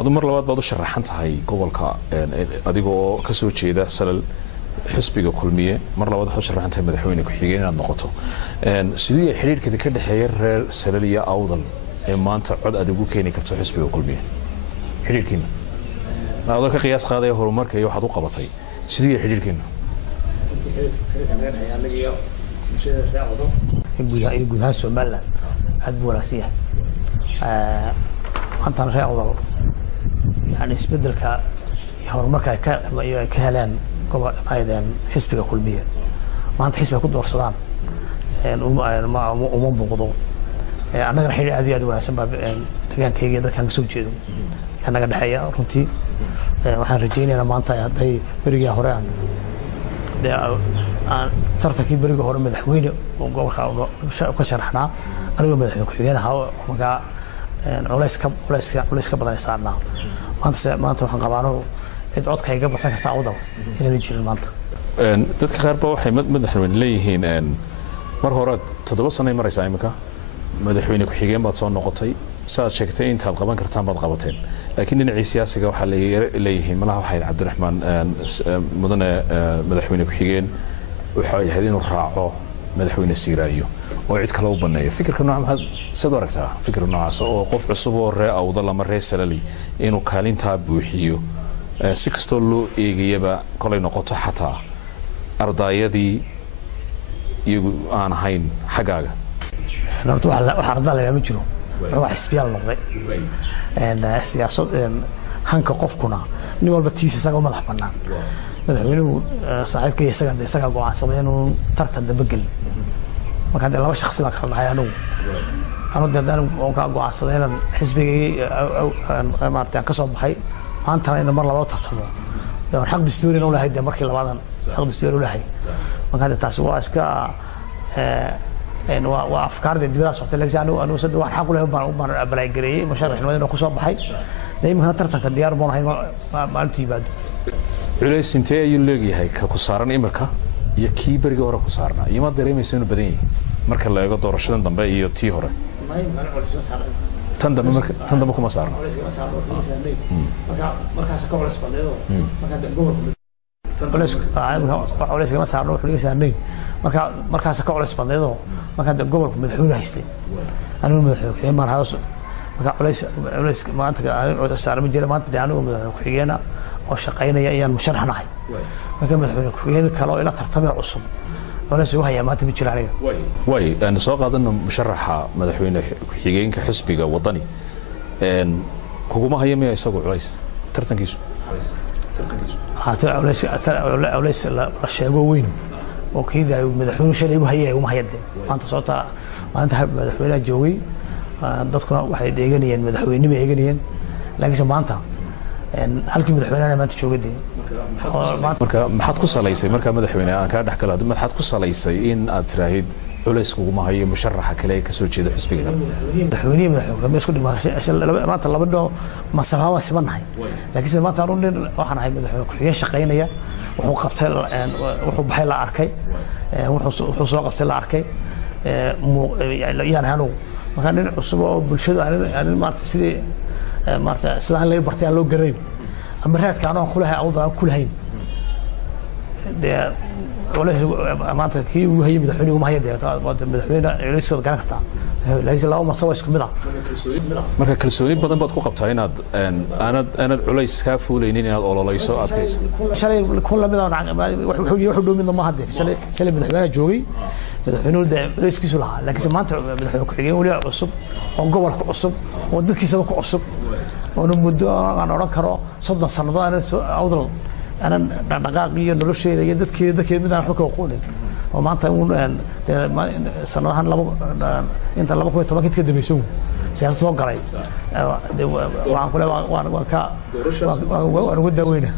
adu mar labaad baad u sharaxan tahay gobolka adigoo ka soo jeeda salal xisbiga kulmiye mar labaad waxaad u sharaxan tahay madaxweyne ku-xigeen inaad noqoto sidoo ay xiriirkada ka dhaxeeya reer salal iyo awdal ee maanta cod aad ugu keeni karto xisbiga kulmiye xiriirkiina adoo ka qiyaas qaadaya horumarka iyo waxaad u qabatay sidoo ay xiriirkiina gudaha Soomaaliland aad buu wanaagsan yahay maanta reer awdal يعني isbedelka horumarka ay ka heleen gobol aydan xisbiga kulmiye maanta xisbiga ku doorsadaan uma muuqdo anaga xiriir aad iyo aad wanaagsan baa deegaankayga dadkan ka soo jeedo anaga dhaxaya runtii waxaan rajaynaynaa maanta haday bariga hore aan tartankii bariga hore madaxweyne oo gobolka ka sharaxnaa aniga madaxweyne ku-xigeenaha maga culays ka badan saarnaa maanta waxaan qabaano cid codkayga basan karta awdal inay jirin maanta dadka qaar ba waxay madaxweyne leeyihiin mar hore 7 sano ay maraysaa imika madaxweyne ku-xigeen baad soo noqotay saad sheegtay intaad qaban kartaan baad qabateen laakiin dhinacii siyaasiga waxaa leeyihiin malaha waxay cabdiraxmaan mudane madaxweyne ku-xigeen waxa ay ahayd inuu raaco madaxweyne siiraayo oo cid kale u baneeyo fikirka nooca maxaad sida aragtaa fikir noocaas oo qof cusub oo reer awdal ama reer salali inuu kaalinta buuxiyo si kastoo loo eegayaba kolay noqoto xataa ardayadii iyagu aan ahayn xagaaga horta waxa arday laga jiro wax isbiyaal noqday siyaasad hanka qofkuna nin walba tiisa isaga madax banaan madaxweynuhu saaxiibkay isaga go'aansaday inuu tartan daba gal marka laba shakhsi la kala dhahay anu dadaan oo ka go'aansaday inaan xisbiga maartaan ka soo baxay maanta inaan mar labaad tartamo xaq dastuuri inuu lahayd markii labaadan xaq dastuuri u lahayd marka taas waa iska waa afkaarda dibadda socotay laakiin anu saddex wax xaq u leh baan abalay gareeyay musharaxnimada inuu ku soo baxay dayma tartanka diyaar baan ahay maalintii baad culays intee ayuu leeyahay ka ku saaran imika iyo kii bariga hore ku saarnaa iyo ma dareemayso inuu badan yahay marka la eego doorashadan dambe iyo tii hore tan dambe kuma saarno markaas ka culays badeedo culays kama saarno wuxuu saarnay markaas ka culays badeedo marka gobolka madaxweyne haystay anigu madaxweyne mar haas marka culays maanta culays saaran jira maanta anigu madaxweyne ku-xigeenna oo shaqaynaya ayaan musharaxnahay marka madaxweyne ku-xigeen kale oo ila tartamay cusub culays uu hayaa maanta ma jiraan way aan soo qaadano musharaxa madaxweyne ku-xigeenka xisbiga wadani kuguma hayamay isagu culays tartankiisu culays la sheego weyn oo kiida madaxweyne shalay uu hayay uma hayade maanta soota maanta madaxweynaha joogay dadkuna waxay deeganayeen madaxweynimo eeganayeen laakiin maanta halkii madaxweynaha maanta joogay marka maxaad ku salaysay marka madaxweyne aan ka dhaxkala maxaad ku salaysay in aad tiraahid culays kugu ma hayo musharaxa kale ka soo jeeda xisbiga madaxweyne isku dhimaashay maanta laba dhoo masalaha sibanahay laakiin maanta aanu waxaan ahay madaxweyne ku-xigeen shaqaynaya wuxuu qabtay wuxuu baxay la arkay wuxuu soo qabtay la arkay yani marka nin cusub oo bulshada aan maanta sidii maanta sidaan la bartay loo gareyn ama raadka aan kulahay awda kulahayn maanta kii uu hayay madaxweyne uma hayay madaxweyne culays garan kartaa laakiin laba masawa isku mid ah marka kalsooni badan baad ku qabtaa inaad aanad culays ka fuulaynin inaad ololeyso adkayso shalay kun la mid ah wuxuu dhoomin ma hadee shalay madaxweynaha joogay madaxweynuhu culayskiisu lahaa laakiin maanta madaxweyne ku-xigeen wali cusub oo gobolka cusub oo dadkiisaba ku cusub oo muddo aan oran karo 30 sano awdal أنا دقائق نلوشي إذا ذكي بدنا نحكي وقولي وما أنت سنة أنت لما كنت ما كنت كده بيسوي سياسة صقري وعن كل وأنا ودي وينه